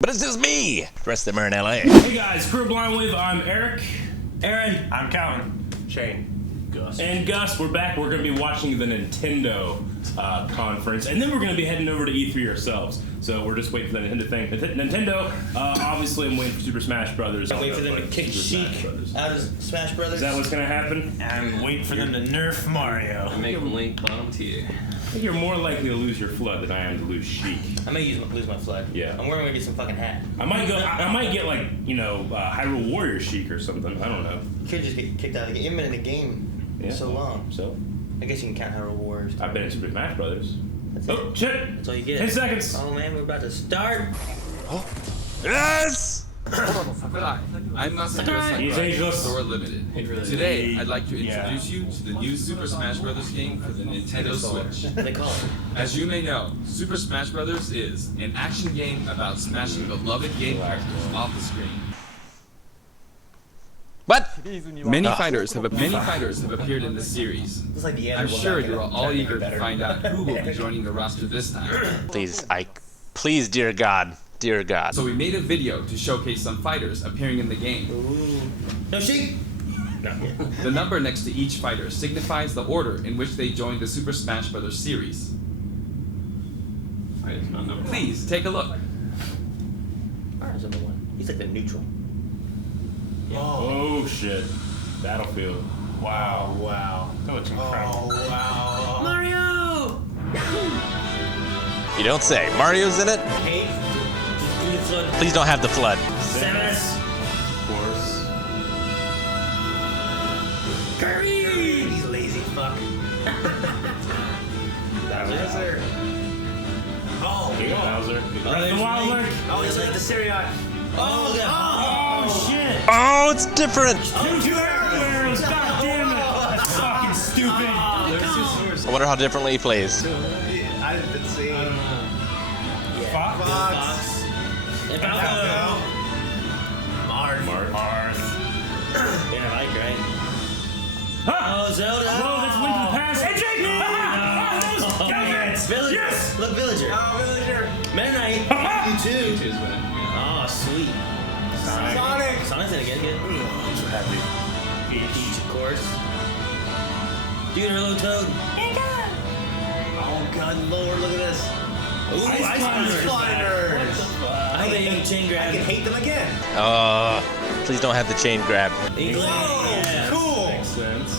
But it's just me, rest of them are in LA. Hey guys, Crew Blind Wave, I'm Eric. Aaron. I'm Calvin. Shane. Gus. And Gus, we're back. We're going to be watching the Nintendo conference, and then we're going to be heading over to E3 ourselves. So we're just waiting for the Nintendo thing. Nintendo, obviously I'm waiting for Super Smash Brothers. Wait for them to kick Sheik out of Smash Brothers. Is that what's going to happen? And wait for them to nerf Mario. And make Link bottom tier. I think you're more likely to lose your FLUDD than I am to lose Sheik. I may lose my FLUDD. Yeah. I'm wearing get some fucking hat. I might get like, Hyrule Warrior Sheik or something. I don't know. You could just get kicked out of the game. You've been in the game so long. So? I guess you can count Hyrule Warriors. I've been in Super Smash Brothers. That's Oh, it. shit! That's all you get. 10 seconds! Oh man, we're about to start. Yes! Hi, I'm Masahiro He's Sakurai, ageless. Store Limited. Today, I'd like to introduce you to the new Super Smash Bros. Game for the Nintendo Switch. What they call it? As you may know, Super Smash Bros. Is an action game about smashing beloved game characters off the screen. What? Many fighters have appeared in the series. It's like the I'm sure you're all eager to find out who will be joining the roster this time. Please, dear God. Dear God. So we made a video to showcase some fighters appearing in the game. Ooh. No Sheik. No. The number next to each fighter signifies the order in which they joined the Super Smash Bros. Series. Please take a look. Alright, number one. He's like the neutral. Oh shit. Battlefield. Wow, wow. That looks incredible. Oh, wow. Mario! You don't say. Mario's in it? Hey, just do your FLUDD. Please don't have the FLUDD. Samus! Of course. Kirby! He's lazy fuck. Bowser. Oh, Big Bowser. there's the Wild Link. Link. Oh, he's like the Syriac. Oh, shit! Oh, it's different! Two arrows! God damn it! That's fucking stupid! I wonder how differently he plays. I didn't see. Fox? Fox. And Falco. Marth. Yeah, I like, right? Huh? Oh, Zelda! Whoa, that's Link to the Past! Hey, Jake! Villager! Yes! Look, Villager! Oh, Villager. Meta Knight! You too! Oh, sweet. Sonic. Sonic's in again, good. I'm so happy. Peach, of course. Dude, hello, Toad. Oh, God, Lord, look at this. Ooh, Ice Climbers! I think they ain't chain I grab. can hate them again. Please don't have the chain grab. Yeah. Cool. Makes sense.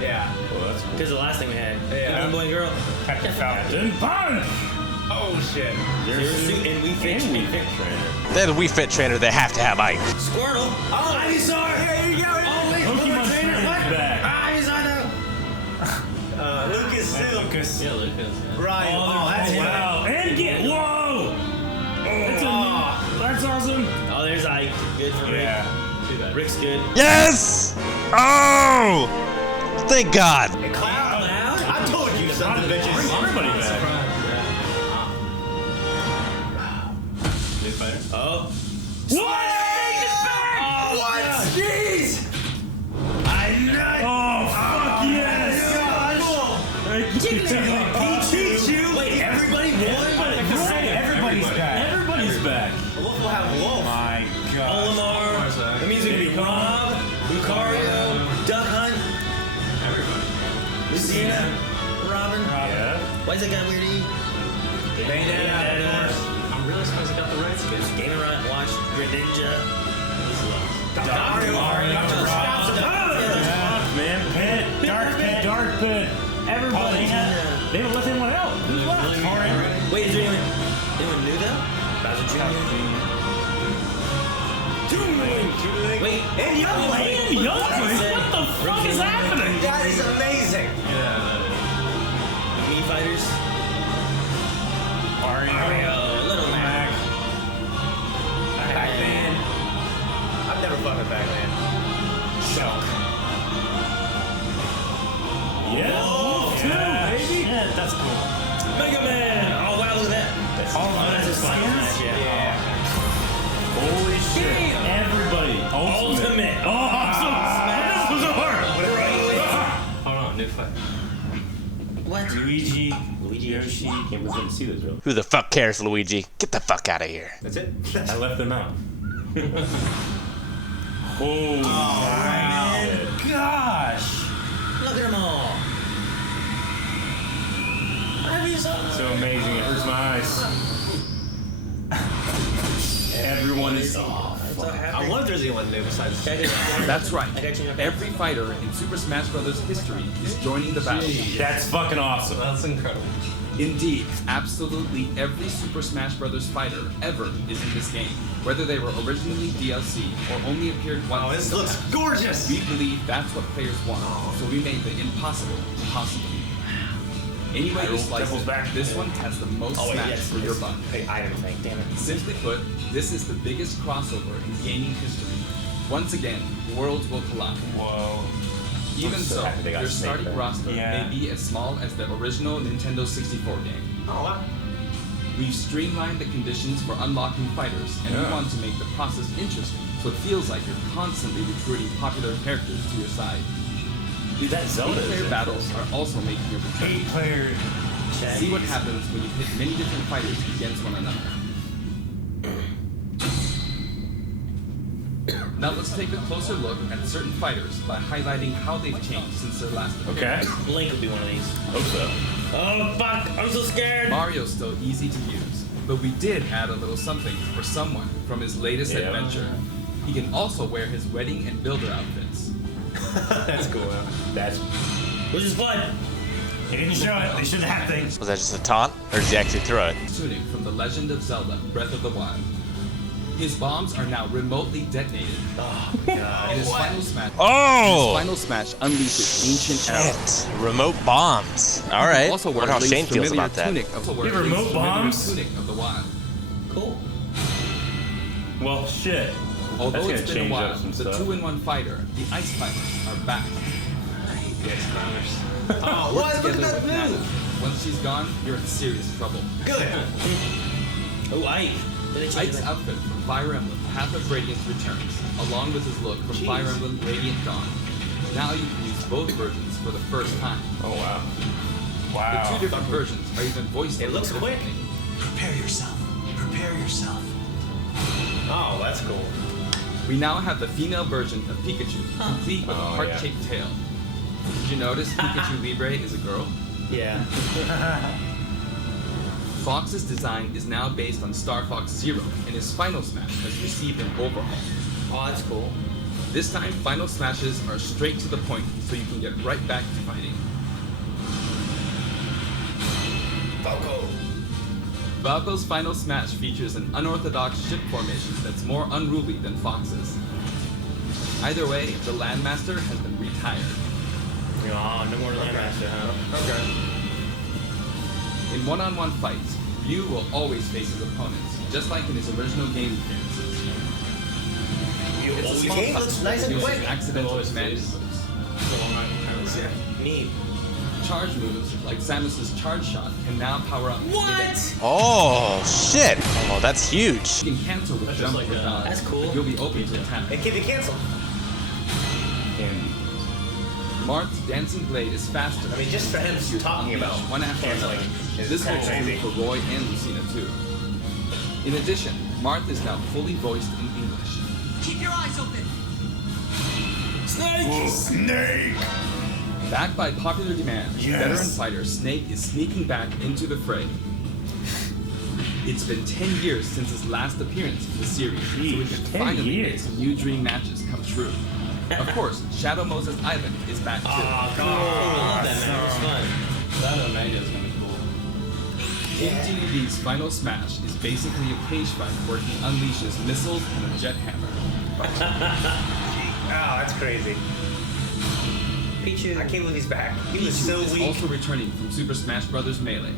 Yeah. Well, that's cool. Because the last thing we had. Yeah. Young boy and girl. Captain Falcon. Punch! Oh, shit. Zero suit and we fit trainer. They're the Wii Fit trainer, they have to have ice. Squirtle. Oh, Ivysaur. Here you go. Oh, wait. Pokemon trainer back. Ivysaur, Lucas Silk. Lucas. Yeah, Lucas. Ryan. Oh, that's him. Wow. And get. Whoa! That's awesome. Oh, there's Ike. Good for Rick. Yeah. Rick's good. Yes! Oh! Thank God. Hey, Cloud. I told you, son of a bitches. Bring everybody back. Oh. What? What? Jeez. I know. Oh, fuck yes! Pikachu. Wait, everybody won? Everybody's back. Everybody's back. We'll have Wolf. My God. Olimar. That means it's gonna be Rob, Lucario, Duck Hunt, Luciana, Robin. Yeah. Why is that guy weird to you? Bayonetta. I'm really surprised I got the rights again. Game and Watch, Greninja. Mario. Man, Pit, Dark Pit, everybody. They don't let anyone out. Who's left? Wait, is there anyone new though? Bowser Jr. Wait, And Young Link. What the fuck is happening? That is amazing. Mii Fighters. Mario, Little Mac. Pac-Man. I've never fought with Pac-Man. Shulk. Yeah. Wolf too, baby. Yeah, that's cool. Mega Man. Oh wow, look at that. That's That's his final match, yeah. Holy shit. Everybody. Ultimate. Oh, awesome. This was a horror. Hold on, new fight. What? Luigi. Luigi. Yoshi. Can't believe I didn't see those really. Who the fuck cares, Luigi? Get the fuck out of here. That's it? I left them out. Oh my gosh! Look at them all. So amazing, it hurts my eyes. Everyone is off. I wonder if there's anyone new besides. That's right. Every fighter in Super Smash Bros. History is joining the battle. That's fucking awesome. That's incredible. Indeed, absolutely every Super Smash Bros. Fighter ever is in this game, whether they were originally DLC or only appeared once. Oh, this looks gorgeous! We believe that's what players want, so we made the impossible possible. Anyway you slice it, this one has the most smash for your buck. Item thing, damn it. Simply put, this is the biggest crossover in gaming history. Once again, worlds will collide. Whoa. Even so, happy they got your Snake starting there. roster Yeah. may be as small as the original Nintendo 64 game. Oh, wow. We've streamlined the conditions for unlocking fighters, and we want to make the process interesting, so it feels like you're constantly recruiting popular characters to your side. Dude, that Zelda Eight-player battles are also making a return. 8-player. See what happens when you pit many different fighters against one another. Now let's take a closer look at certain fighters by highlighting how they've changed since their last appearance. Okay. Link would be one of these. Hope so. Oh, fuck! I'm so scared! Mario's still easy to use, but we did add a little something for someone from his latest Yeah. adventure. He can also wear his wedding and builder outfits. That's cool. That's. Which is blood. They didn't show it. They shouldn't have things. Was that just a taunt? Or did he actually throw it? Tunic from The Legend of Zelda, Breath of the Wild. His bombs are now remotely detonated. Oh, God. In his final smash, Oh! Final Smash unleashes ancient arrows. Shit. Remote bombs. Alright. Also Wonder how Link's Shane feels familiar about that. Tunic of the You have remote bombs? Tunic of the Wild. Cool. Well, shit. Although That's it's gonna been a change while, up some the stuff. 2-in-1 fighter, the Ice Fighters, are back. Oh, Work what? Look together at with that Nana. move! Once she's gone, you're in serious trouble. Good. Oh, Ike. Did they change Ike's that? outfit from Fire Emblem Path of Radiance returns, along with his look from Fire Emblem Radiant Dawn. Now you can use both versions for the first time. Oh, wow. The Wow. two different versions are even voiced. It looks quick. Prepare yourself. Prepare yourself. Oh, that's cool. We now have the female version of Pikachu, complete with a Oh, heart-shaped tail. Did you notice Pikachu Libre is a girl? Yeah. Fox's design is now based on Star Fox Zero, and his Final Smash has received an overhaul. Oh, that's cool. This time, Final Smashes are straight to the point, so you can get right back to fighting. Falco. Falco's Final Smash features an unorthodox ship formation that's more unruly than Fox's. Either way, the Landmaster has been retired. Oh, no more Landmaster, huh? Okay. In one-on-one fights, Ryu will always face his opponents, just like in his original game appearances. It's a small game touch looks nice and using quick. accidental command moves. Neat. Charge moves, like Samus's charge shot, can now power up. What? Oh, shit. Oh, that's huge. You can cancel with jump or dodge. That's cool. But you'll be open to attack. It can be canceled. Candy. Marth's dancing blade is faster. I mean, just for him talking about one after another. canceling is This kinda holds true crazy. for Roy and Lucina too. In addition, Marth is now fully voiced in English. Keep your eyes open. Snake! Backed by popular demand, veteran fighter Snake is sneaking back into the fray. It's been 10 years since his last appearance in the series, so we Jeez, can 10 finally years. make some new dream matches come true. Of course, Shadow Moses Island is back too. Oh, cool. I love that, man. It was fun. That Omega is gonna be cool. MTV's Final Smash is basically a cage fight where he unleashes missiles and a jet hammer. Oh, that's crazy. Pichu. I can't believe he's back. He was so Pichu is weak. also returning from Super Smash Bros. Melee.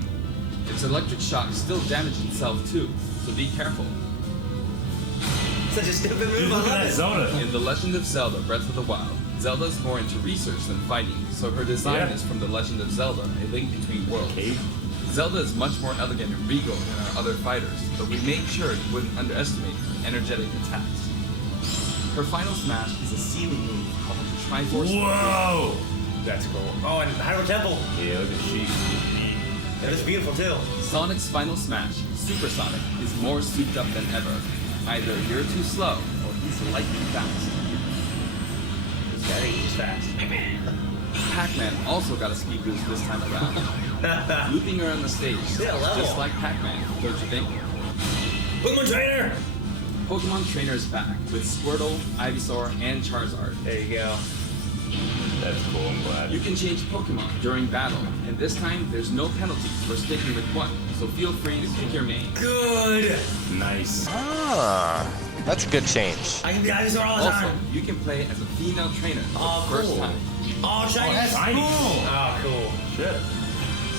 Its electric shock still damages itself too, so be careful. Such a stupid move. Dude, I look at love that it. Zelda. In The Legend of Zelda Breath of the Wild, Zelda's more into research than fighting, so her design Yeah. is from The Legend of Zelda, A Link Between Worlds. Okay. Zelda is much more elegant and regal than our other fighters, but we made sure you wouldn't underestimate her energetic attacks. Her final smash is a ceiling move called Triforce. Whoa! That's cool. Oh, and Hyrule Temple. Yeah, look at she. It was beautiful too. Sonic's final smash, Super Sonic, is more souped up than ever. Either you're too slow, or he's lightning fast. I think he's fast. Pac-Man also got a speed boost this time around. Looping around the stage, Yeah, level. just like Pac-Man, don't you think? Pokemon Trainer! Pokemon Trainer is back with Squirtle, Ivysaur, and Charizard. There you go. That's cool, I'm glad. You can change Pokemon during battle, and this time there's no penalty for sticking with one, so feel free to pick your main. Good! Nice. Ah, that's a good change. I can be Ivysaur all the Also, time. you can play as a female trainer for Oh, the first cool. time. Oh, shiny! that's cool! cool. Oh, cool. Shit.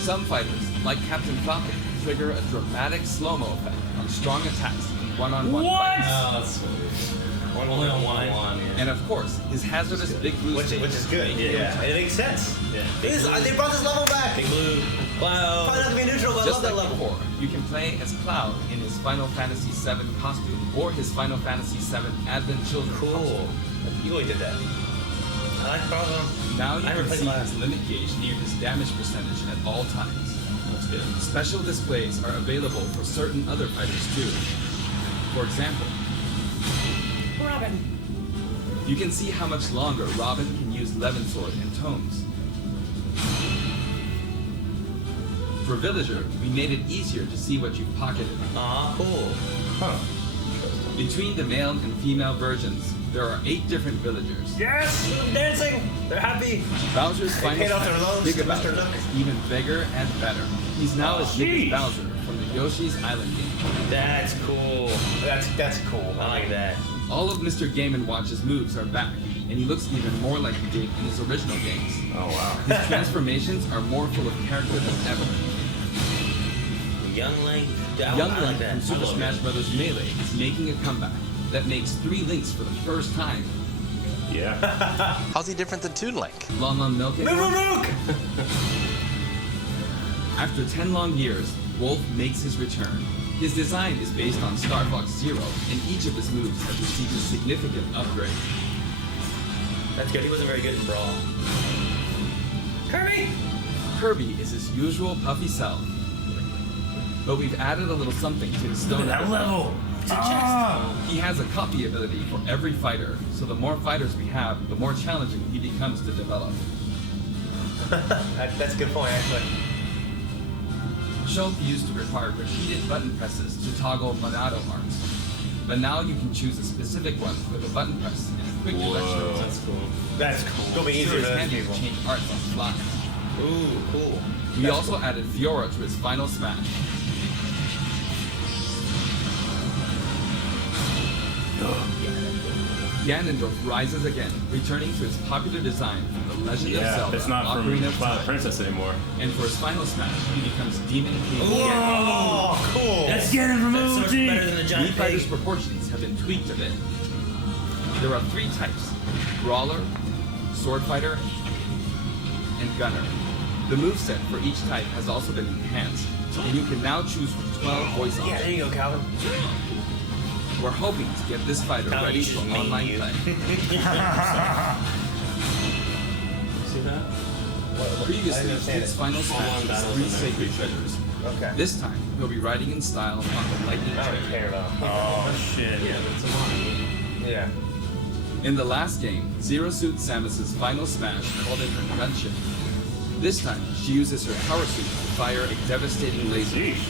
Some fighters, like Captain Falcon, trigger a dramatic slow-mo effect on strong attacks in one-on-one fights. Oh, that's sweet. Only on one. And of course, his hazardous Big Blue Which stage. is good. Yeah. It makes sense. Yeah. They brought this level back. Big Blue. Wow. Probably not to be neutral, but I Just love like that level. before, you can play as Cloud in his Final Fantasy VII costume or his Final Fantasy VII Advent Children Cool. costume. You really did that. I like problem. Now you I never can played see last. his limit gauge near his damage percentage at all times. That's good. Special displays are available for certain other fighters too. For example, Robin. you can see how much longer Robin can use Levin Sword and Tomes. For Villager, we made it easier to see what you've pocketed. Aw, cool. Huh. Between the male and female versions, there are 8 different villagers. Yes! They're dancing! They're happy! Bowser's They final paid off their smash, loans, Giga Mr. Bowser, Nook. is even bigger and better. He's now as big Jeez. as Bowser from the Yoshi's Island game. That's cool. That's cool. I like that. All of Mr. Game & Watch's moves are back, and he looks even more like he did in his original games. Oh, wow. His transformations are more full of character than ever. Young Link. I Young like Link that. from Super I love Smash it. Bros. Melee is making a comeback that makes 3 Links for the first time. Yeah. How's he different than Toon Link? Lon Lon Milk. Mook! After 10 long years, Wolf makes his return. His design is based on Star Fox Zero, and each of his moves has received a significant upgrade. That's good. He wasn't very good in Brawl. Kirby! Kirby is his usual puffy self, but we've added a little something to his stone. level. He has a copy ability for every fighter, so the more fighters we have, the more challenging he becomes to develop. That's a good point, actually. Shulk used to require repeated button presses to toggle Monado arts, but now you can choose a specific one with a button press and a quick direction. That's cool. That's cool. It'll be Sure easier is for those handy people. to change arts on the fly. Ooh, cool. We That's also added Fiora to his final smash. Ganondorf rises again, returning to his popular design from The Legend of Yeah, Zelda, it's not from Ocarina of Twilight Time. Princess anymore. And for his final smash, he becomes Demon King Ganondorf. Oh, cool. Let's get him That's so much better than the Mii giant Fighter's pig. proportions have been tweaked a bit. There are 3 types: Brawler, Sword Fighter, and Gunner. The moveset for each type has also been enhanced, and you can now choose from 12 voice Yeah, options. there you go, Calvin. We're hoping to get this fighter Calvin, ready you for should name online you. play. See that? Previously, I understand his it. final smash Online was battles 3 and then sacred free treasures. Okay. This time, he'll be riding in style on the lightning I don't train. care about. Oh, shit. Yeah, but it's a line. Yeah. In the last game, Zero Suit Samus's final smash called in her gunship. This time, she uses her power suit to fire a devastating laser. Sheesh.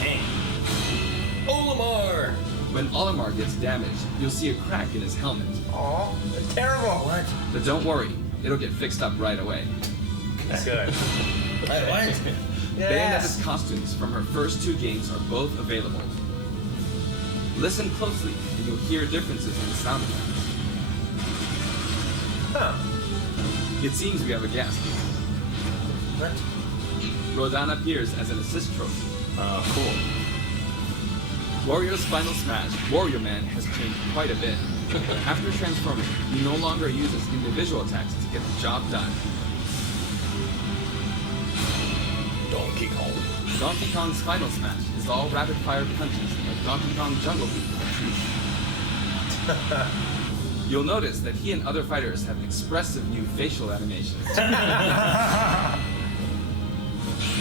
Dang. Olimar! When Olimar gets damaged, you'll see a crack in his helmet. Aw, that's terrible. What? But don't worry, it'll get fixed up right away. That's good. Wait, what? Bayonetta's costumes from her first 2 games are both available. Listen closely, and you'll hear differences in the sound effects. Huh. It seems we have a guest. What? Rodan appears as an assist trophy. Cool. Warrior's final smash, Warrior Man, has changed quite a bit. After transforming, he no longer uses individual attacks to get the job done. Donkey Kong. Donkey Kong's final smash is all rapid-fire punches like Donkey Kong Jungle Beat. You'll notice that he and other fighters have expressive new facial animations.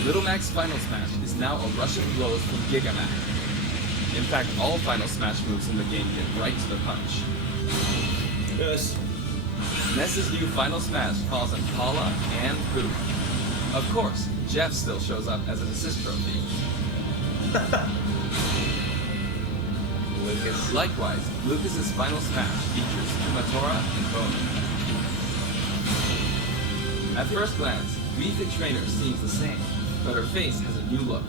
Little Mac's Final Smash is now a rush of blows from Giga Mac. In fact, all Final Smash moves in the game get right to the punch. Yes. Ness's new Final Smash calls on Paula and Boo. Of course, Jeff still shows up as an assist trophy. Lucas. Likewise, Lucas's Final Smash features Kumatora and Bono. At first glance, Wii Fit Trainer seems the same, but her face has a new look.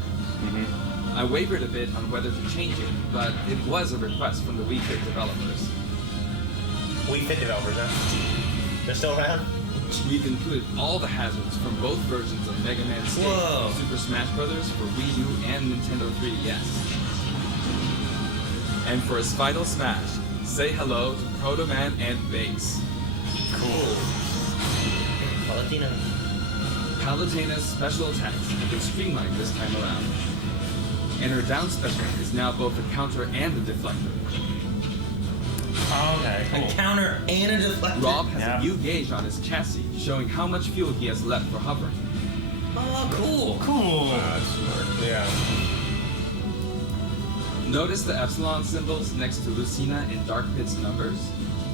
I wavered a bit on whether to change it, but it was a request from the Wii Fit developers. Wii Fit developers, huh? They're still around? We've included all the hazards from both versions of Mega Man State Whoa. and Super Smash Bros. For Wii U and Nintendo 3DS. And for his Final Smash, say hello to Proto Man and Bass. Cool. Palatina. Palutena's special attacks have been streamlined this time around. And her down special is now both a counter and a deflector. Okay, A cool. counter and a deflector. Rob has Yeah. a new gauge on his chassis, showing how much fuel he has left for hovering. Oh, cool. Cool. That's smart. Yeah. Notice the epsilon symbols next to Lucina and Dark Pit's numbers?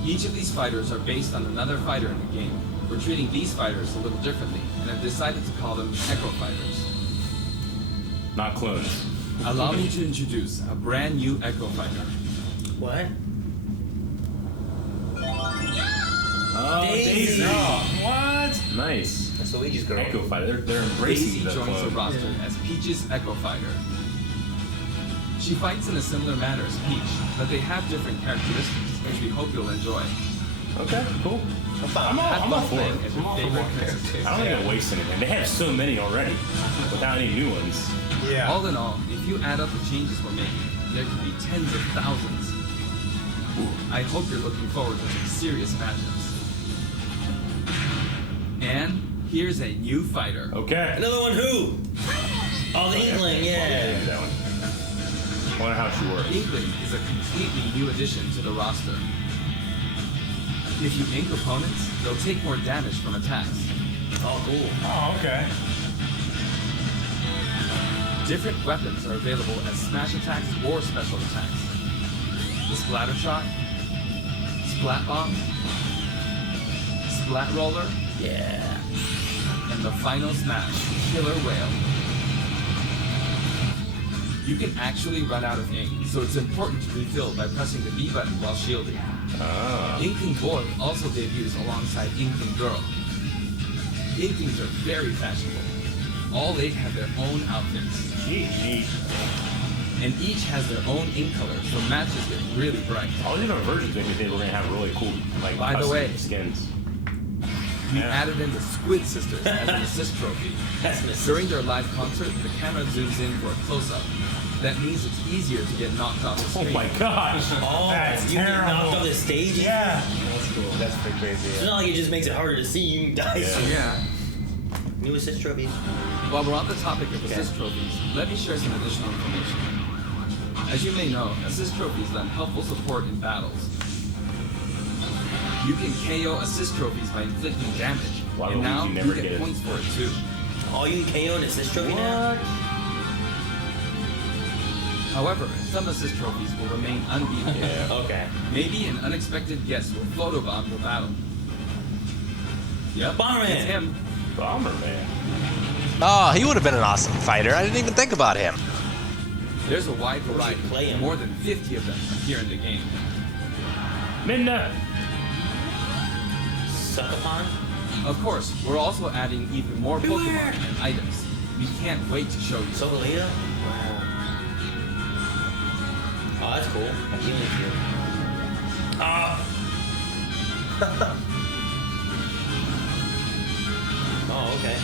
Each of these fighters are based on another fighter in the game. We're treating these fighters a little differently, and have decided to call them Echo Fighters. Not clones. Allow me to introduce a brand new Echo Fighter. What? Oh, Daisy. What? Nice. That's Luigi's girl. Echo Fighter. They're embracing Daisy the joins the clone. roster as Peach's Echo Fighter. She fights in a similar manner as Peach, but they have different characteristics, which we hope you'll enjoy. Okay, cool. I'm I'm all for playing it. as your favorite princess. I don't think they're wasting anything. They have so many already, without any new ones. Yeah. All in all, if you add up the changes we're making, there could be tens of thousands. I hope you're looking forward to some serious matchups. And here's a new fighter. Okay. Another one who? Oh, the Inkling, yeah. That one. I wonder how she works. Inkling is a completely new addition to the roster. If you ink opponents, they'll take more damage from attacks. Oh, cool. Oh, okay. Different weapons are available as smash attacks or special attacks. The Splatter Shot, Splat Bomb, Splat Roller, Yeah. and the final smash, Killer Whale. You can actually run out of ink, so it's important to refill by pressing the B button while shielding. Ah. Inkling Boy also debuts alongside Inkling Girl. Inklings are very fashionable. All 8 have their own outfits, Gee. and each has their own ink color, so matches get really bright. All these different versions make me think we're gonna have really cool, like, By the custom way- skins. We Yeah. added in the Squid Sisters as an assist trophy. That's an assist. During their live concert, the camera zooms in for a close-up. That means it's easier to get knocked off the Oh screen. my gosh. Oh, That's you get knocked terrible. off the stage? Yeah. That's cool. That's pretty crazy. It's not like it just makes it harder to see. You can die. Yeah. Yeah. New assist trophies. While we're on the topic of assist trophies, let me share some additional information. As you may know, assist trophies lend helpful support in battles. You can KO assist trophies by inflicting damage, Why and would now you you never get get it? points for it too. Oh, you can KO an assist trophy now? However, some assist trophies will remain unbeatable. Yeah. Okay. Maybe an unexpected guest will photobomb the battle. Yep, Bomberman! it's him. Bomberman. Oh, he would have been an awesome fighter. I didn't even think about him. There's a wide variety. play him. More than 50 of them appear in the game. Minna. Suck upon? Of course, we're also adding even more Pokemon and items. We can't wait to show you. Sogalita? Wow. Oh, that's cool. That's really cool. Oh, okay.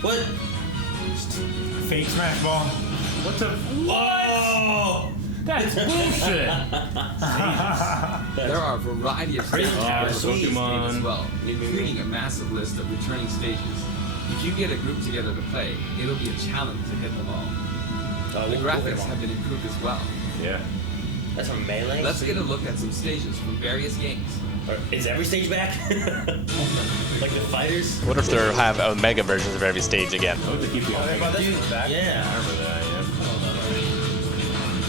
What? Fake smash ball. What the? Whoa! That's bullshit. There are a variety of stages Oh, in this game Pokemon. as well, including a massive list of returning stages. If you get a group together to play, it'll be a challenge to hit them all. The graphics have been improved as well. Yeah. That's from Melee? Let's get a look at some stages from various games. Is every stage back? Like the fighters? What if they'll have Omega versions of every stage again? I hope they keep the Oh, they brought this one back. Yeah. I remember that, yeah.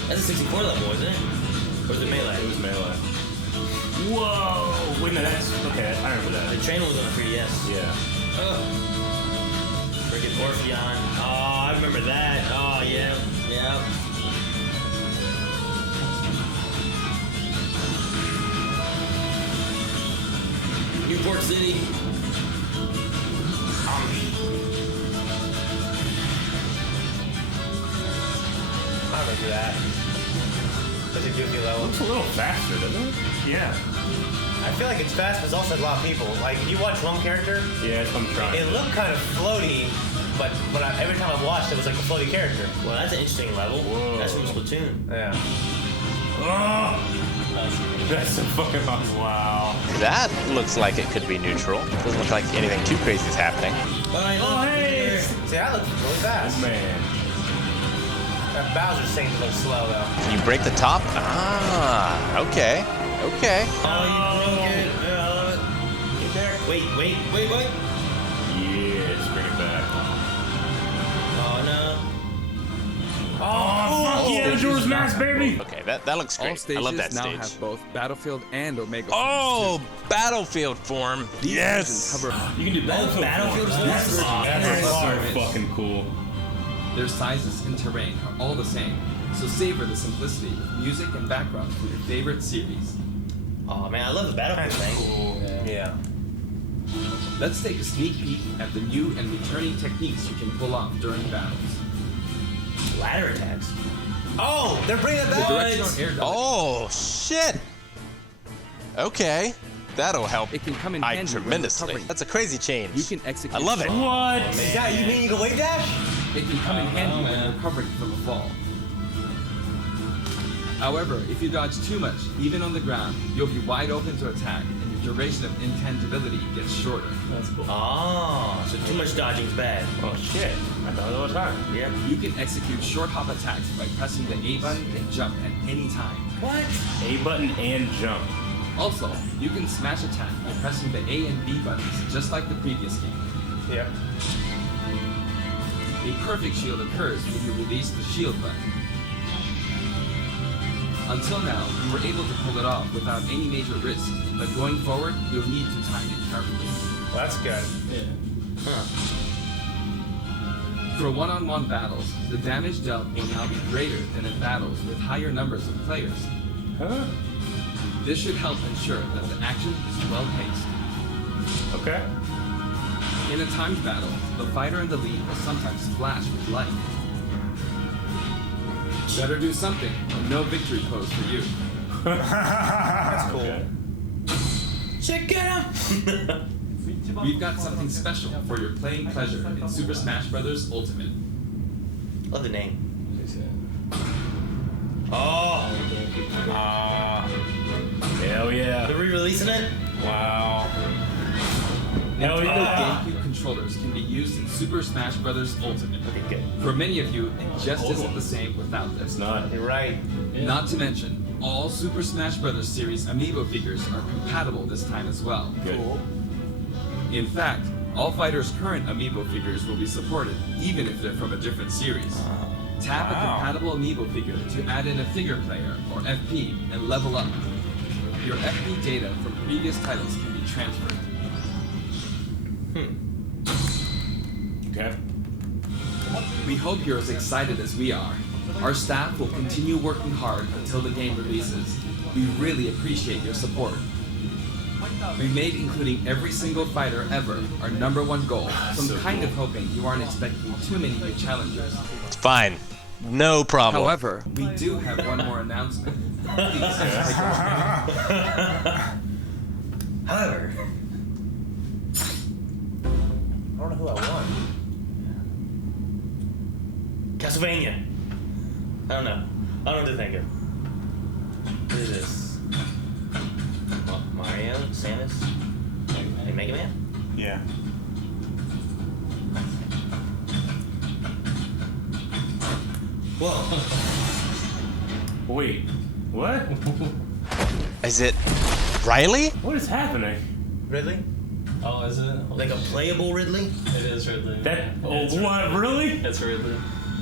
That's a 64 level, isn't it? Or is it Melee? It was Melee. Whoa! Wait, no, that's... Okay, I remember The that. train was on the 3DS. Yeah. Friggin' Orpheon. Oh, I remember that. Oh, yeah. Yeah. Newport City. I remember that. Such a goofy level. It's a little faster, doesn't it? Yeah. I feel like it's fast, but it's also a lot of people. Like, if you watch one character, Yeah, that's what I'm trying. it looked kind of floaty, but every time I watched it was like a floaty character. Well, that's an interesting level. Whoa. That's from Splatoon. Yeah. Oh! That's so fucking awesome. Wow. That looks like it could be neutral. Doesn't look like anything too crazy is happening. Bye, Oh, hey! See, that looks really fast. Man. That Bowser seems a little slow, though. Can you break the top? Ah, okay. Okay. Oh, you broke it. Yeah, I love it. Get there. Wait. Yeah, just bring it back. Oh, no. Oh, fuck yeah, Majora's Mask, baby! Okay, that looks All great. I stages love that now stage. have both Battlefield and Omega. Oh, Battlefield form. Yes. Cover You can do Battlefield. Battlefield form. Form. That's awesome. That's That's so hard. fucking cool. Their sizes and terrain are all the same, so savor the simplicity with music and background from your favorite series. Oh, man, I love the Battlefield thing. Cool. Yeah. Let's take a sneak peek at the new and returning techniques you can pull off during battles. Ladder attacks. Oh, they're bringing it The back. directional air dodge. Oh, shit. Okay. That'll help It can come in handy when tremendously. recovering. That's a crazy change. You can execute. I love it. What? Yeah, you mean you can wave dash? It can come in handy when recovering from a fall. However, if you dodge too much, even on the ground, you'll be wide open to attack, and your duration of intangibility gets shorter. That's cool. Oh, so too much dodging's bad. Oh, shit. I thought it all the time. Yeah. You can execute short hop attacks by pressing the A button and jump at any time. What? A button and jump. Also, you can smash attack by pressing the A and B buttons, just like the previous game. Yep. A perfect shield occurs when you release the shield button. Until now, you were able to pull it off without any major risk, but going forward, you'll need to time it carefully. Well, that's good. For one-on-one battles, the damage dealt will now be greater than in battles with higher numbers of players. Huh? This should help ensure that the action is well-paced. Okay. In a timed battle, the fighter in the lead will sometimes flash with light. Better do something, or no victory pose for you. That's cool. Okay. Check it out. We've got something special for your playing pleasure in Super Smash Bros. Ultimate. Love the name. Oh, Hell yeah. they're re-releasing it? Wow. Hell Nintendo yeah. GameCube controllers can be used in Super Smash Bros. Ultimate. Okay, good. For many of you, it just isn't the same without this. It's not. You're right. Not to mention, all Super Smash Bros. Series amiibo figures are compatible this time as well. Good. In fact, all fighters' current amiibo figures will be supported, even if they're from a different series. Tap a compatible amiibo figure to add in a figure player, or FP, and level up. Your FP data from previous titles can be transferred. Okay. We hope you're as excited as we are. Our staff will continue working hard until the game releases. We really appreciate your support. We made including every single fighter ever our #1 goal, so I'm kind of hoping you aren't expecting too many new challengers. It's fine. No problem. However, we do have one more announcement. Please take a However, I don't know who I won. Castlevania. I don't know. I don't know what to think of. What is this? Mario? Samus? Hey, Mega Man? Yeah. Whoa. Wait. What? Is it Riley? What is happening? Ridley? Oh, is it? Like a playable Ridley? It is Ridley. That? Oh, what? Really? It's Ridley.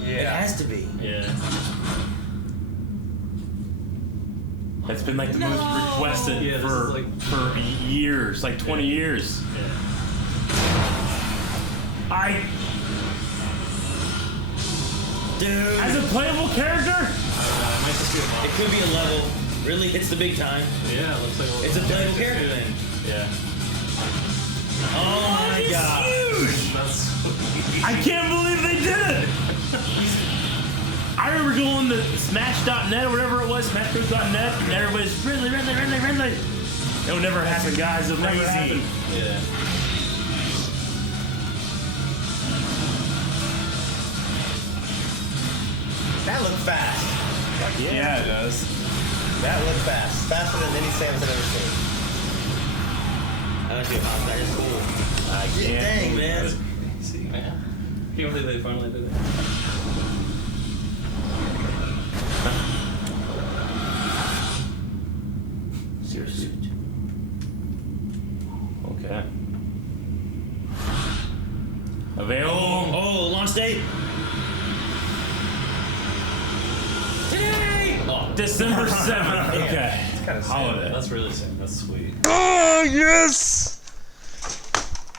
It has to be. Yeah. That's been like the most requested Yeah, this for is like- for years, like 20 years. Dude. As a playable character? It might just be a mod. It could be a level. Really hits the big time. Yeah, it looks like It's a playable character then. Yeah. Oh my god. Huge! That's I can't believe they did it! I remember going to Smash.net or whatever it was, SmashGroup.net, and everybody's Ridley. It'll never happen, guys. It'll never happen. yeah. That looked fast. Yeah, it does. That looked fast. Faster than any Samus I've ever seen. That is cool. I can't. Dang, man. See, man. Can't believe they finally did it. Your suit. Okay. Available. Oh, launch date? Today! Oh, December 7th. Okay. it's kind of Holiday. That's really sick. That's sweet. Oh, yes!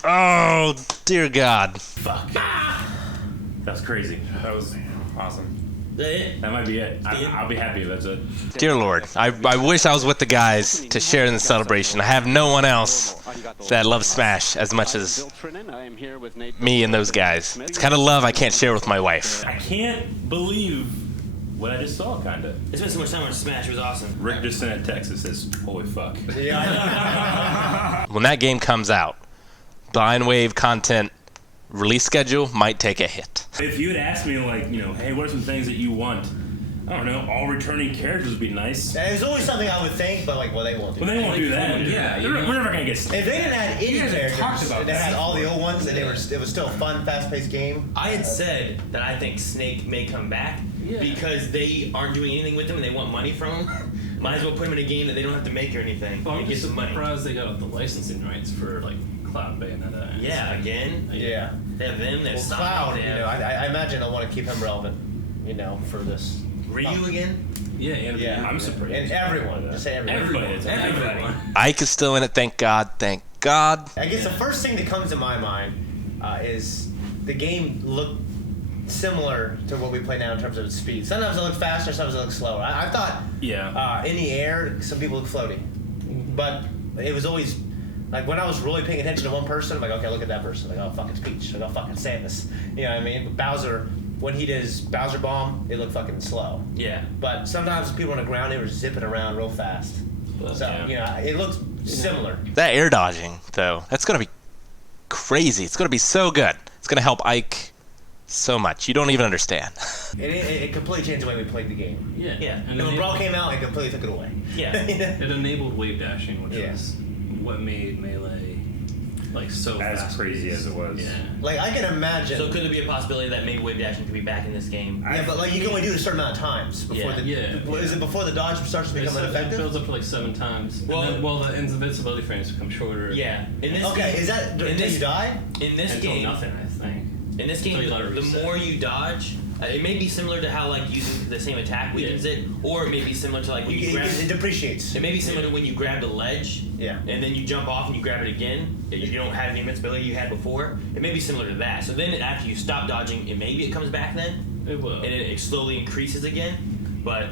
Oh, dear God. Fuck. That was crazy. That was awesome. That That might be it. I'll be happy if that's it. Dear Lord, I wish I was with the guys to share in the celebration. I have no one else that loves Smash as much as me and those guys. It's kind of love I can't share with my wife. I can't believe what I just saw, kinda. I spent so much time on Smash, it was awesome. Rick just sent a text that says, holy fuck. Yeah. When that game comes out, Blind Wave content release schedule might take a hit. If you had asked me, like, you know, hey, what are some things that you want? I don't know, all returning characters would be nice. There's always something I would think, but like, well, they won't do But that. they won't do that. Yeah, We're never gonna get If they didn't add any guys have talked characters, about they this had all the before. old ones, and it was still a fun, fast-paced game. I had said that I think Snake may come back because they aren't doing anything with him and they want money from him. Might as well put him in a game that they don't have to make or anything Well, I'm and get just some money. surprised they got the licensing rights for like Cloud Bayonetta. and Yeah, stuff. again. Yeah. They have them, they have Well, Sonic, Cloud, they you have know, I imagine I'll want to keep him relevant, you know, for this. Ryu again. Yeah, and Yeah. I'm surprised. And everyone. Just say everyone. Everybody is. Everybody. Ike is still in it, thank God, thank God. I guess the first thing that comes to my mind is the game looked similar to what we play now in terms of its speed. Sometimes it looks faster, sometimes it looks slower. I thought Yeah. in the air, some people look floaty. But it was always, like, when I was really paying attention to one person, I'm like, okay, look at that person. Like, oh, fuck, it's Peach. Like, oh, fuck, it's Samus. You know what I mean? But Bowser, when he does Bowser Bomb, it looked fucking slow. Yeah. But sometimes people on the ground, they were zipping around real fast. So, yeah. you know, it looks similar. That air dodging, though, that's going to be crazy. It's going to be so good. It's going to help Ike so much. You don't even understand. It completely changed the way we played the game. Yeah. Yeah. And when Brawl came out, it completely took it away. Yeah. It enabled wave dashing, which Yeah. was what made Melee like so As fast. crazy as it was. Yeah. Like, I can imagine. So could there be a possibility that maybe wave dashing could be back in this game? Yeah, but like you can only do it a certain amount of times before Yeah. the. Is it before the dodge starts to become It ineffective? builds up to like 7 times. Well- And then, the invincibility frames become shorter. Yeah. In this Okay, game, is that in until this, you die? in this Until game, nothing, I think. in this game, Until you let it the reset. more you dodge, it may be similar to how like using the same attack weakens it, or it may be similar to like when you grab. It depreciates. It may be similar to when you grab the ledge, Yeah. and then you jump off and you grab it again. You don't have the invincibility you had before. It may be similar to that. So then after you stop dodging, maybe it comes back then, It will. and it slowly increases again. But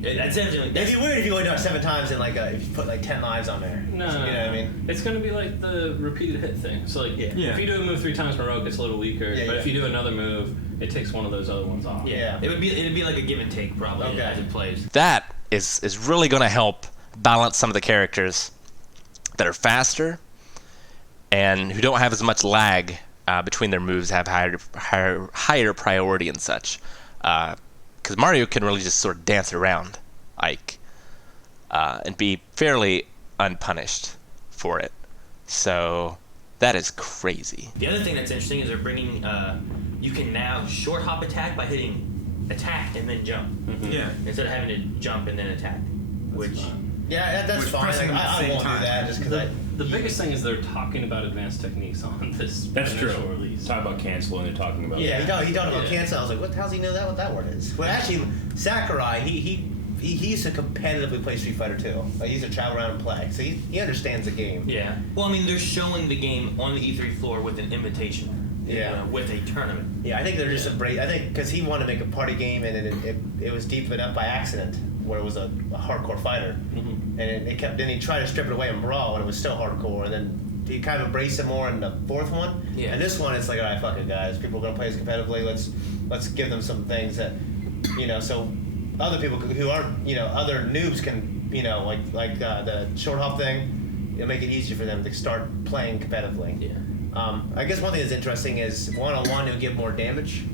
that's definitely. It'd be weird if you only dodge 7 times and like if you put like 10 lives on there. No, You know what I mean? It's gonna be like the repeated hit thing. So like, Yeah. if you do a move 3 times in a row, it gets a little weaker. Yeah, but yeah. if you do another move, it takes one of those other ones off. Yeah. It'd be like a give and take probably Okay. as it plays. That is really going to help balance some of the characters that are faster and who don't have as much lag between their moves, have higher priority and such. Because Mario can really just sort of dance around Ike and be fairly unpunished for it. So that is crazy. The other thing that's interesting is they're bringing. You can now short hop attack by hitting attack and then jump. Yeah. Instead of having to jump and then attack, which Yeah, that's Which fine. pressing Like, them at the I same won't time. do that just because The biggest thing is they're talking about advanced techniques on this That's true. initial release. Talk about canceling and talking about Yeah, he talked about Yeah. cancel. I was like, what the hell does he know what that word is? Well, actually, Sakurai, he used to competitively play Street Fighter 2. Like, he used to travel around and play, so he understands the game. Yeah. Well, I mean, they're showing the game on the E3 floor with an invitation. Yeah. With a tournament. Yeah, I think they're just I think because he wanted to make a party game, and it was deep enough by accident where it was a hardcore fighter, and it kept. Then he tried to strip it away in Brawl, and it was still hardcore, and then he kind of embraced it more in the fourth one. Yeah. And this one, it's like, all right, fuck it, guys. People are gonna play this competitively. Let's give them some things that, so other people who aren't, other noobs can, like the short hop thing. It'll make it easier for them to start playing competitively. Yeah. I guess one thing that's interesting is one-on-one it'll give more damage.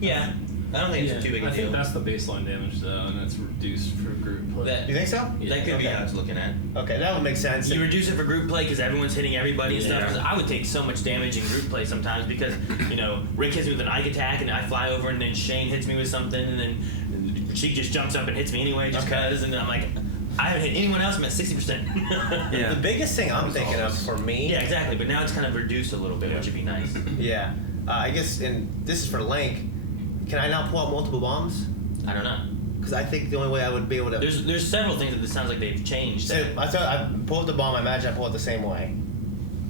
Yeah. I don't think it's too big a I deal. think that's the baseline damage though, and it's reduced for group play. That, You think so? that could be Okay. how it's looking at. Okay, that would make sense. You reduce it for group play because everyone's hitting everybody and stuff. Yeah. 'Cause I would take so much damage in group play sometimes because, Rick hits me with an Ike attack and I fly over and then Shane hits me with something and then she just jumps up and hits me anyway just Okay. because. And then I'm like, I haven't hit anyone else. I'm at 60%. The biggest thing I'm thinking of for me, Yeah, exactly. But now it's kind of reduced a little bit, which would be nice. yeah, I guess, and this is for Link. Can I not pull out multiple bombs? I don't know. Because I think the only way I would be able to. There's several things that it sounds like they've changed. So I pull out the bomb. I imagine I pull it the same way.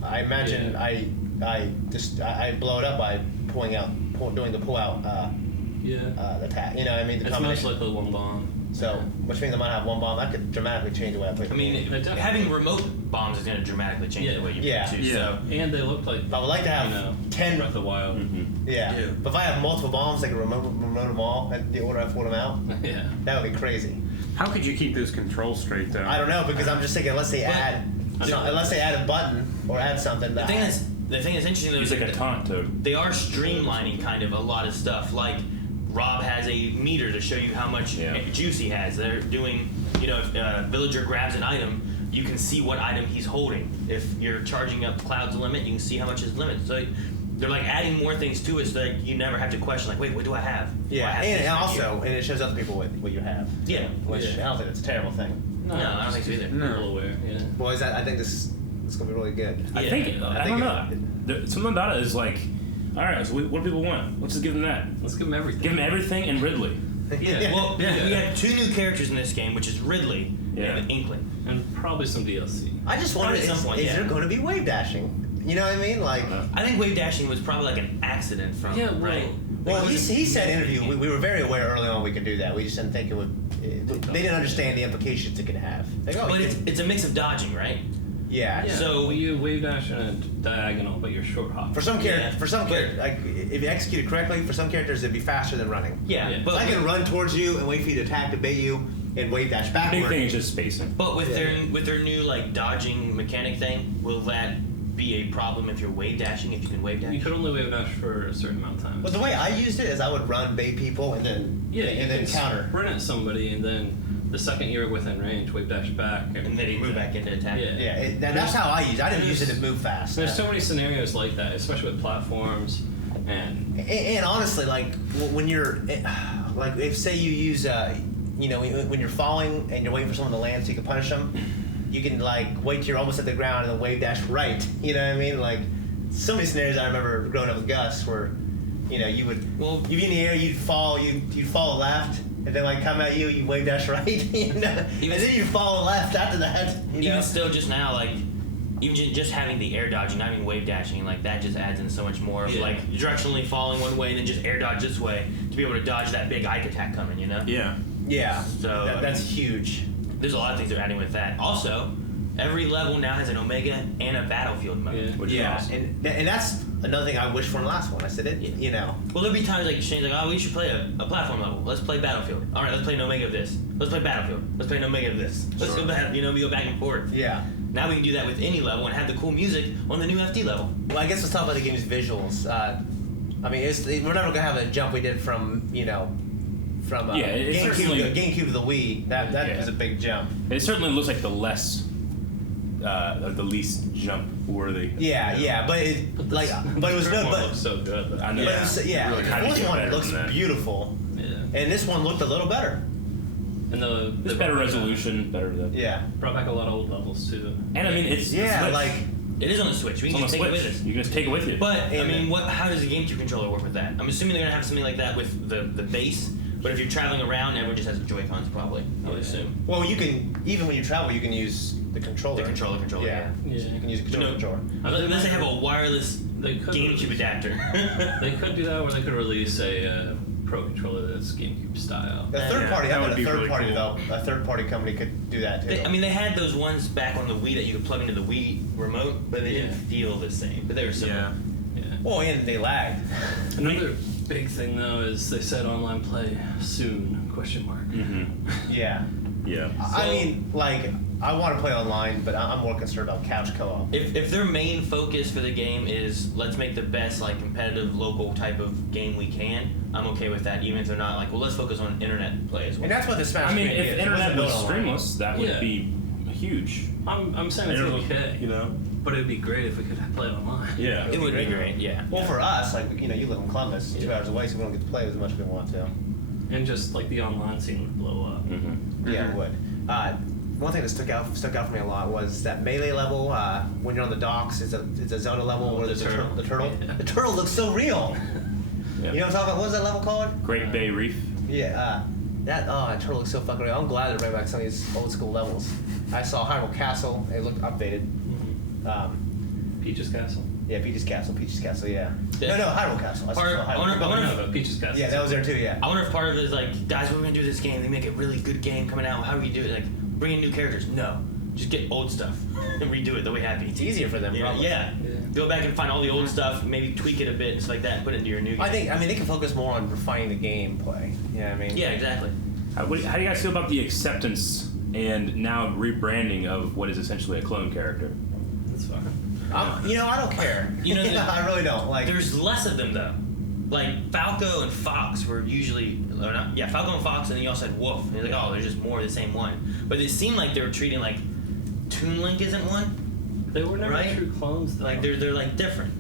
I imagine I blow it up by doing the pull out Yeah. attack. You know what I mean? The It's most combination. likely one bomb. So, which means I might have one bomb. That could dramatically change the way I play. I the mean, game. definitely- having remote bombs is going to dramatically change Yeah. the way you Yeah. play too. Yeah. So And they look like I would like to have 10. Breath of the Wild. Yeah. Yeah. But if I have multiple bombs, I can remote them all at the order I pulled them out. Yeah. That would be crazy. How could you keep those controls straight though? I don't know, because I'm just thinking unless they add a button or add something. the thing that's interesting though Use is like a taunt to. they are streamlining kind of a lot of stuff. Like Rob has a meter to show you how much juice he has. They're doing, if a villager grabs an item, you can see what item he's holding. If you're charging up Cloud's limit, you can see how much his limit. So they're like adding more things to it so that you never have to question like, wait, what do I have? Yeah, I have and this right also, and it shows other people what you have. here. Which Yeah. I don't think it's a terrible thing. No, I don't think so either. No. People aware. Yeah. Boys, I think this is gonna be really good. I Yeah. think I think don't know. Something about it is like, all right, so what do people want? Let's just give them that. Let's give them everything. Give them everything and Ridley. Yeah. Well, Yeah. we have two new characters in this game, which is Ridley and Inkling. And probably some DLC. I just wonder, Probably at some point, is yeah. there going to be wave dashing? You know what I mean? Like, I think wave dashing was probably like an accident from right. well, he said in an interview, we were very aware early on we could do that. We just didn't think it would. They didn't understand the implications it could have. Like, oh, But you it's, can- it's a mix of dodging, right? yeah. Yeah. So- you wave dash and diagonal, but you're short hop. For some characters, Yeah. like if you execute it correctly, for some characters it'd be faster than running. Yeah, Yeah. but I can run towards you and wait for you to attack to bait you and wave dash Big backward. thing is just spacing. But with Yeah. their new like dodging mechanic thing, will that be a problem if you're wave dashing? If you can wave You dash? could only wave dash for a certain amount of time. But the way I used it is I would run, bait people, and then Yeah, and then counter. sprint at somebody, and then the second you're within range, wave dash back, And then you move back into attack. Yeah. Yeah, that's how I use it. I didn't use it to move fast. There's so many scenarios like that, especially with platforms, And honestly, like when you're like, if say you use when you're falling and you're waiting for someone to land so you can punish them, you can like wait till you're almost at the ground and then wave dash right. You know what I mean? Like so many scenarios I remember growing up with Gus where you would you'd be in the air, you'd fall left. And then like come at you, you wave dash right, and then you fall left after that. Even still, just now, like even just having the air dodging, not even wave dashing, like that just adds in so much more of like directionally falling one way and then just air dodge this way to be able to dodge that big Ike attack coming. Yeah. Yeah, So that's huge. there's a lot of things they're adding with that. Also, every level now has an Omega and a battlefield mode. Yeah. Which is awesome. and that's another thing I wish for in the last one. I said it, Well, there'll be times like Shane's like, oh, we should play a platform level. Let's play Battlefield. All right, let's play an Omega of this. Let's play Battlefield. Let's play an Omega of this. Let's go back. We go back and forth. Yeah. Now we can do that with any level and have the cool music on the new FD level. Well, I guess let's talk about the game's visuals. I mean, we're never gonna have a jump we did from it's certainly- GameCube to the Wii. That Yeah. is a big jump. It certainly looks like the least jump worthy. Yeah, but it it was current no, one but looks so good. But I know. but it was, Really, the how do you fourth get one better looks than that? beautiful, yeah. and this one looked a little better. And There's better resolution, better. Yeah. Brought back a lot of old levels too. And I mean, it's Yeah, Switch. like It is on the Switch. We It's can on just the take it Switch. with us. You can just take it with you. But I And- mean, how does the GameCube controller work with that? I'm assuming they're gonna have something like that with the base. But if you're traveling around, everyone just has the Joy-Cons probably. I would assume. well, you can even when you travel, you can use the controller. The controller. Yeah. Yeah. So you can use a controller. Unless they have a wireless They could GameCube release- adapter. They could do that, or they could release a Pro controller that's GameCube style. A third party, that I bet would a be third really party cool. though. A third party company could do that too. I mean, they had those ones back on the Wii that you could plug into the Wii remote, but they didn't feel the same. But they were similar. Yeah. well, and they lagged. Another big thing though is they said online play soon ? Yeah. Yeah. I mean, like, I want to play online, but I'm more concerned about couch co-op. If their main focus for the game is let's make the best like competitive local type of game we can, I'm okay with that. Even if they're not like, well, let's focus on internet play as well. And that's what the Smash. I mean, Bros. if did. It internet wasn't was built online. streamless, that would Yeah. be huge. I'm saying it's okay, You know. but it'd be great if we could play it online. Yeah. It would be great, yeah. Well, for us, like, you know, you live in Columbus, 2 hours away, so we don't get to play as much as we want to. And just like the online scene would blow up. Yeah, it would. One thing that stuck out for me a lot was that melee level. When you're on the docks, it's a Zelda level where there's a turtle. The turtle. Yeah. The turtle looks so real. Yeah. You know what I'm talking about? What was that level called? Great Bay Reef. Yeah. That turtle looks so fucking real. I'm glad they're bringing back some of these old school levels. I saw Hyrule Castle. It looked updated. Peach's Castle. Yeah, Peach's Castle. Yeah. Yeah. No, Hyrule Castle. I saw Part- Hyrule. I wonder- Oh, no, but Peach's Castle. Yeah, that was there too. Yeah. I wonder if part of it is like, guys, we're gonna do this game. They make a really good game coming out. How do we do it? Like, bring in new characters? No, just get old stuff and redo it the way happy. It's easier for them. Yeah, Probably. yeah. Go back and find all the old stuff, maybe tweak it a bit, and stuff like that, and put it into your new game. I mean, they can focus more on refining the gameplay. You know what I mean? Yeah, exactly. How do you guys feel about the acceptance and now rebranding of what is essentially a clone character? That's fine. You know, I don't care. You know, I really don't. Like, There's less of them though. Like Falco and Fox were usually, or not, yeah, Falco and Fox, and then you also had Wolf. And you're like, oh, there's just more of the same one. But it seemed like they were treating like Toon Link isn't one. They were never Right? true clones though. Like they're like different.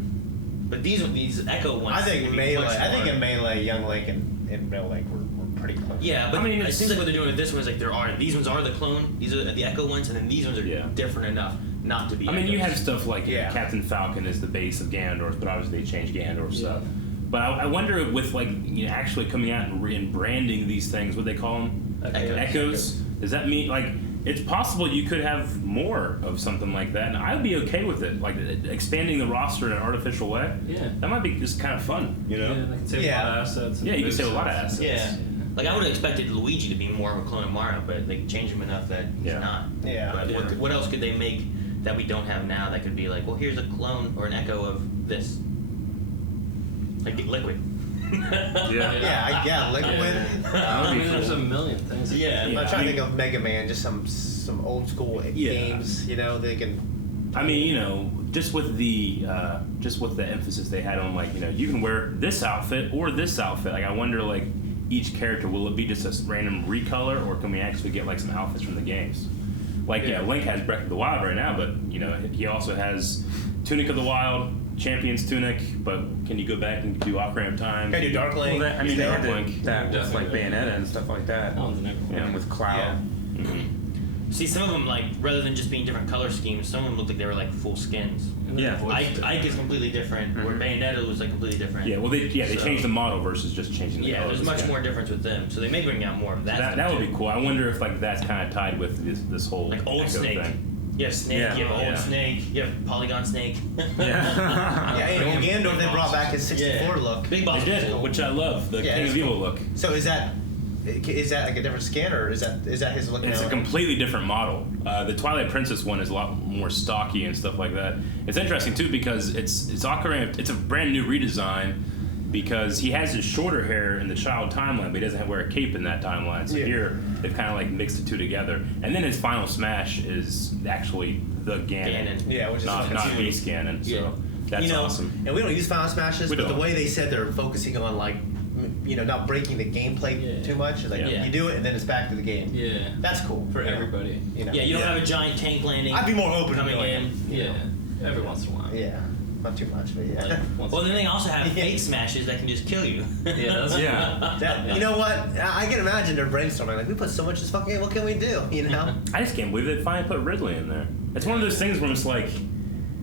But these Echo ones. I think would be Melee. much I think more- in Melee, Young Link and Real Link were pretty close. Yeah, but I mean, it it's- seems like what they're doing with this one is like these ones are the clone, these are the Echo ones, and then these ones are Yeah. different enough not to be. I mean, you Echoes. have stuff like Yeah. Captain Falcon is the base of Ganondorf, but obviously they changed Ganondorf stuff. But I wonder with like actually coming out and branding these things, what they call them, Echoes. Does that mean like it's possible you could have more of something like that? And I'd be okay with it, like expanding the roster in an artificial way. Yeah. That might be just kind of fun, you know? Yeah, they can save a lot of assets. and Yeah, you can move save a lot of stuff. assets. Yeah. Like I would have expected Luigi to be more of a clone of Mario, but they changed him enough that he's Yeah. not. Yeah. But Yeah. what else could they make that we don't have now that could be like, well, here's a clone or an echo of this, like Liquid. Yeah, Liquid. I mean, there's a million things. that Yeah. I'm Yeah, trying I to think of Mega Man, just some old school games. You know, they can. I mean, you know, just with the emphasis they had on like, you know, you can wear this outfit or this outfit. Like, I wonder, like, each character, will it be just a random recolor, or can we actually get like some outfits from the games? Like, yeah, Link has Breath of the Wild right now, but you know, he also has Tunic of the Wild, Champion's Tunic. But can you go back and do Ocarina of Time? Can I do Dark Link? Well, that, I mean, they Dark did Link. that with like Definitely. Bayonetta and stuff like that. one's never And with Cloud. See, some of them like rather than just being different color schemes, some of them looked like they were like full skins. And then Yeah. the voice Ike is completely different, where Bayonetta was like completely different. Yeah, well, they So- changed the model versus just changing the Yeah, color. there's of the much skin. more difference with them, so they may bring out more of that. That stuff, would too. be cool. I wonder if like that's kind of tied with this whole Like Old Echo Snake. thing. You have Snake, Yeah. you have Old Yeah. Snake, you have Polygon Snake. Yeah, and Ganondorf, they brought back his 64 Yeah. look. Big boss. They did, which I love. The Yeah, King it's of Evil cool. look. So is that like a different skin, or is that his look It's now? a completely different model. The Twilight Princess one is a lot more stocky and stuff like that. It's interesting too because it's Ocarina. It's a brand new redesign because he has his shorter hair in the child timeline, but he doesn't wear a cape in that timeline. So Yeah. here they've kind of like mixed the two together. And then his final smash is actually the Ganon, Ganon. Yeah, which is not fucking base Ganon. So Yeah. that's you know, awesome. And we don't use Final Smashes, We but the don't. way they said they're focusing on like, you know, not breaking the gameplay Yeah. too much. It's like Yeah. you do it and then it's back to the game. Yeah. That's cool For you know. everybody. You know. Yeah, you don't have a giant tank landing. I'd be more open to coming doing in. it. Yeah. Every once in a while. Yeah. Not too much, but yeah. Well, then they also have fake smashes that can just kill you. You know what? I can imagine they're brainstorming. Like, we put so much in this fucking game. What can we do? You know? I just can't believe they finally put Ridley in there. It's one of those things where it's like,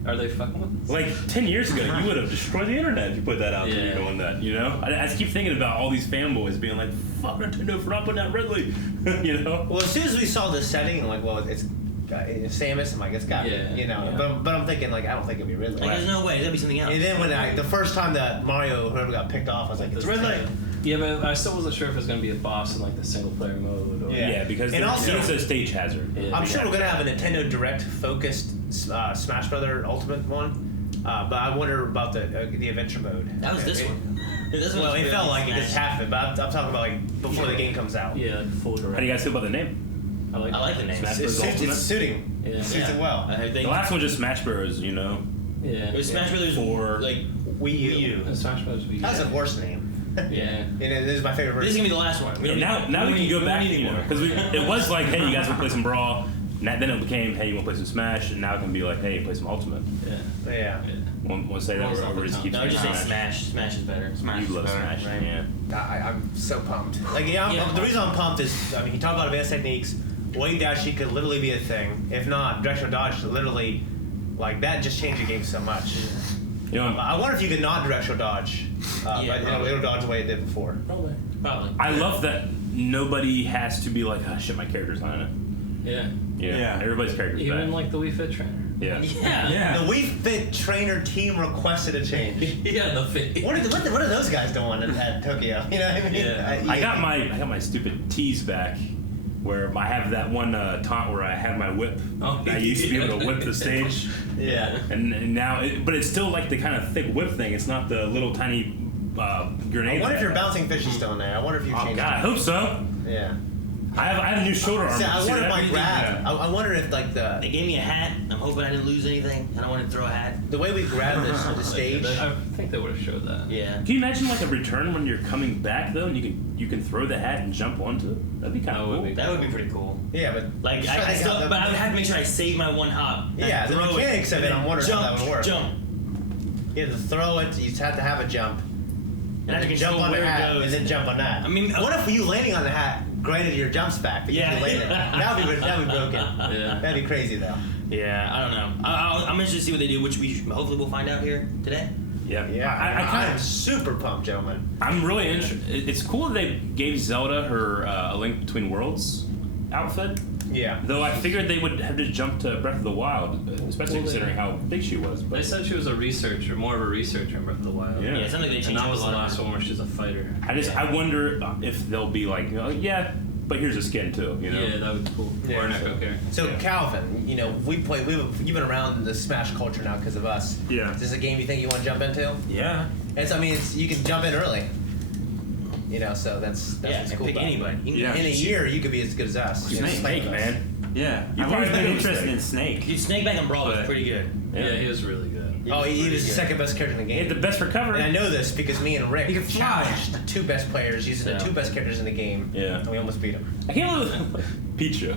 Are they fucking with us? like 10 years ago, you would have destroyed the internet if you put that out there doing that, you know? I just keep thinking about all these fanboys being like, fuck Nintendo for not putting out Ridley, you know? Well, as soon as we saw the setting, I'm like, well, it's Samus. I'm like, it's got to be, you know. But I'm thinking, like, I don't think it'd be Ridley. Like, there's no way. That'd be something else. And then when the first time that Mario, whoever got picked off, I was like, it's Ridley. Yeah, but I still wasn't sure if it was going to be a boss in like the single player mode. Or... Yeah, because it's a stage hazard. I'm sure we're gonna have a Nintendo Direct focused Smash Brother Ultimate one, but I wonder about the adventure mode. That was this one. Well, it felt like it just half of it, but I'm talking about like before the game comes out. Yeah, like full Direct. How do you guys feel about the name? I like the name. Smash It's Bros. Ultimate? suiting. It suits it well. The last one was just Smash Bros, you know? Yeah. It was Smash Brothers for like Wii U. Smash Bros. Wii U. That's a worse name. Yeah. And it is my favorite version. This is gonna be the last one. Now we can go back, you know, because it was like, hey, you guys want to play some Brawl? Then it became, hey, you want to play some Smash? And now it can be like, hey, play some Ultimate. Yeah. Want to say that, or just keep no, saying just say Smash? Smash. Smash is better. You love Smash, right? yeah. I'm so pumped. Like, the reason I'm pumped is, I mean, you talk about advanced techniques. Wave dashing could literally be a thing. If not, directional dodge literally, like, that just changed the game so much. You know, I wonder if you could not directional dodge, but it'll dodge the way it did before. Probably. I love that nobody has to be like, oh shit, my character's not in it. Yeah. Everybody's character's Even back. like the Wii Fit trainer. Yeah. The Wii Fit trainer team requested a change. The Fit. What are those guys doing at Tokyo? You know what I mean? Yeah. I got my stupid tease back, where I have that one taunt where I have my whip. I used to be able to whip the stage. Yeah. And now, but it's still like the kind of thick whip thing. It's not the little tiny grenade. I wonder if your bouncing fish is still in there. I wonder if you changed. Oh God, I hope so. Yeah. I have a new shoulder armor. See, I wonder if my everything- grab. I wonder if like They gave me a hat. I'm hoping I didn't lose anything. I don't want to throw a hat. the way we grab the stage. I think they would have showed that. Yeah. Can you imagine like a return when you're coming back though, and you can throw the hat and jump onto it? That'd be kind of cool. That would be pretty cool. Yeah, but Like but I would have to make sure I save my one hop. Yeah, the throw mechanics of it. I'm wondering how that would work. Jump. You have to throw it. You have to have a jump. And I have to jump control on the where it hat goes. and then jump on that. I mean, what if you landing on the hat granted your jumps back? Because you landed. That'd be broken. Yeah. That'd be crazy though. Yeah, I don't know. I'm interested to see what they do, which hopefully we'll find out here today. Yeah, I'm super pumped, gentlemen. I'm really interested. It's cool that they gave Zelda her A Link Between Worlds outfit. Yeah. Though I figured they would have to jump to Breath of the Wild, especially considering how big she was. But They said she was a researcher, more of a researcher in Breath of the Wild. Yeah. Yeah, it's something they changed. And that up was a the lot. last one where she's a fighter. I wonder if they'll be like, yeah, but here's a skin too, you know? Yeah, that would be cool. Yeah, or an echo character. So Yeah. Calvin, you've been around the Smash culture now because of us. Yeah. Is this a game you think you want to jump into? Yeah. You can jump in early. So that's Yeah, what's and cool pick about it. anybody. Yeah. In a year, you could be as good as us. Snake, man. Yeah. You've I've always always been been interested Snake. in Snake. Dude, Snake back in Brawl was pretty good. Yeah, he was really good. Oh, he was the second best character in the He game. had the best recovery. And I know this because me and Rick He can fly. challenged the two best players using the two best characters in the game. Yeah. And we almost beat him. I can't believe Pichu.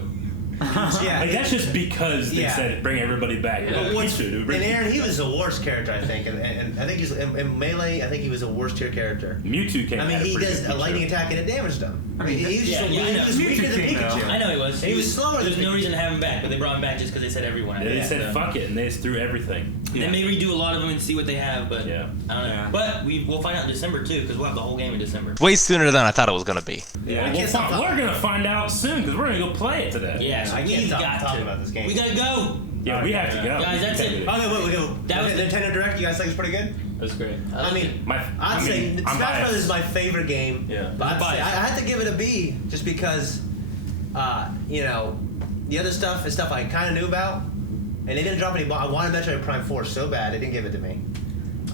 Yeah. Like, that's just because they Yeah. said bring everybody back. Yeah. Like, Pichu, dude, bring And Aaron, he Pichu. was the worst character, I think. And I think he's in Melee, I think he was the worst tier character. Mewtwo came I mean, out he pretty does good a Pichu. lightning attack and it damaged him. I mean, he was, yeah, I know. he was weaker than Mewtwo came out. Pikachu. I know he was. He was slower There's than no Pikachu. reason to have him back, but they brought him back just because they said everyone had They him. said fuck it, and they just threw everything. They may redo a lot of them and see what they have, but Yeah. I don't know. Yeah. But we'll find out in December too, because we'll have the whole game in December. Way sooner than I thought it was going to be. Yeah, I can't stop We're gonna find out soon because we're gonna go play it today. Yeah, so I can't we've stop got talking to. about this game. We gotta go. Yeah, we have to go. Guys, that's it. Okay, wait. That was Nintendo Direct, you guys think it's pretty good? It was great. I mean, I'm say Smash biased. Bros. is my favorite game. Yeah. But I'd say, Biased. I had to give it a B just because, the other stuff is stuff I kind of knew about, and they didn't drop any. I wanted Metroid Prime 4 so bad, they didn't give it to me.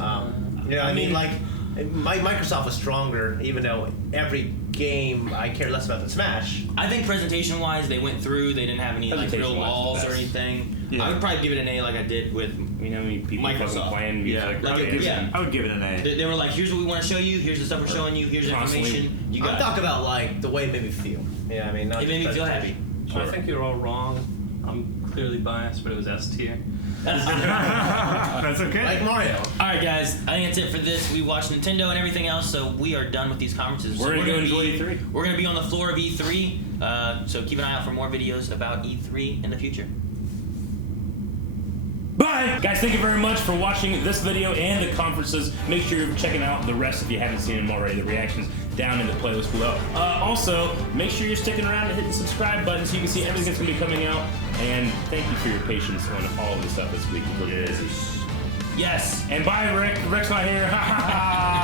I mean, like, Microsoft was stronger, even though every game I care less about than Smash. I think presentation-wise, they went through. They didn't have any like real Presentation-wise, walls the or best. anything. Yeah. I would probably give it an A, like I did with. You know how many people fucking Microsoft. playing music? Yeah. Like, I I would give it an A. They were like, "Here's what we want to show you. Here's the stuff we're showing you. Here's the Constantly. information. You I'm got talking about like the way it made me feel. Yeah, I mean, not it. It made me just feel happy." So I think you're all wrong. I'm clearly biased, but it was S tier. That's okay. Like Mario. Alright guys, I think that's it for this. We watched Nintendo and everything else, so we are done with these conferences. We're gonna go enjoy E3. We're gonna be on the floor of E3, so keep an eye out for more videos about E3 in the future. Bye! Guys, thank you very much for watching this video and the conferences. Make sure you're checking out the rest if you haven't seen them already, the reactions down in the playlist below. Also, make sure you're sticking around and hitting the subscribe button so you can see everything that's going to be coming out. And thank you for your patience on all of this stuff this week. We're busy. Yes! And bye, Rick. Rick's not here. Ha ha ha!